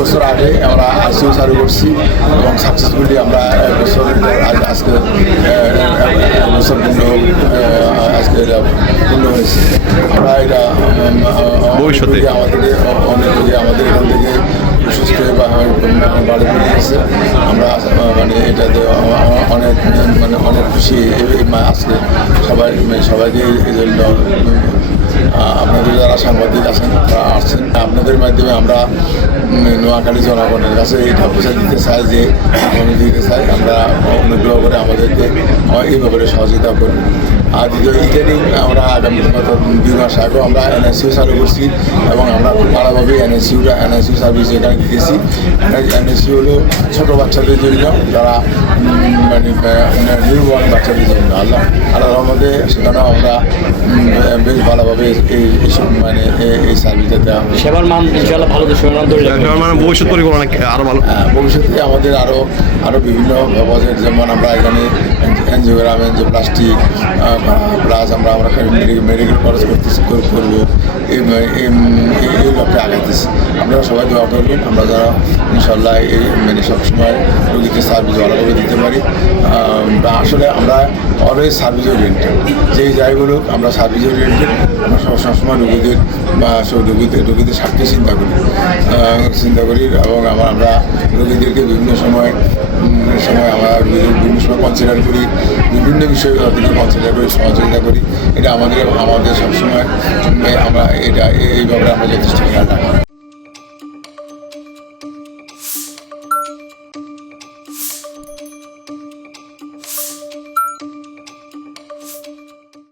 বছর আগে আমরা আইসিইউ চালু করছি এবং সাকসেসফুলি আমরা বছর আজকে বছর আজকে এটা পূর্ণ হয়েছে। আমরা এটা ভবিষ্যতে আমাদের এখান থেকে সুস্থ বাড়ি গেছে। আমরা মানে এটাতে অনেক খুশি আজকে সবাইকে এই জন্য আপনাদের যারা সাংবাদিক আছেন তারা আসছেন, আপনাদের মাধ্যমে আমরা নোয়াখালী জনগণের কাছে এটা পৌঁছে দিতে চাই যে দিতে চাই আমরা অনুগ্রহ করে আমাদেরকে এই ব্যাপারে সহযোগিতা করব। আর দ্বিতীয় ইদানিং আমরা আগামী 2 মাস আগেও আমরা এনএসইউ চালু করছি এবং আমরা খুব ভালোভাবে এনএসইউ সার্ভিস এখানে দিয়েছি। এনএসইউ হলো ছোটো বাচ্চাদের জন্য, যারা মানে নিউবর্ন বাচ্চাদের জন্য। আল্লাহর রহমতে সেখানেও আমরা বেশ ভালোভাবে এইসব মানে এই সার্ভিসটা দেওয়া হয়। সেবার মান ইনশাআল্লাহ ভালো, সেবার মান ভবিষ্যৎ পরিকল্পনা আরও ভালো। ভবিষ্যতে আমাদের আরও বিভিন্ন প্রজেক্ট, যেমন আমরা এখানে এনজিওগ্রাম প্লাস্টিক প্লাস আমরা মেডিকেল কলেজ করবো, এই লক্ষ্যে আগাইতেছি। আপনারা সবাই দোয়া করবেন আমরা যারা ইনশাল্লাহ এই মানে সবসময় রোগীকে সার্ভিস ভালোভাবে দিতে পারি। আসলে আমরা অলওয়েজ সার্ভিস ওরিয়েন্টেড, যেই যাই বলুক আমরা সার্ভিস ওরিয়েন্টেড। আমরা সবসময় রোগীদের স্বার্থে চিন্তা করি এবং আমরা রোগীদেরকে বিভিন্ন সময় আমরা বিভিন্ন সময় কনসিডার করি, বিভিন্ন বিষয়ে তাদেরকে কনসিডার করি, সহযোগিতা করি। এটা আমাদের সবসময় আমরা এইভাবে আমরা যথেষ্ট খেয়াল রাখি।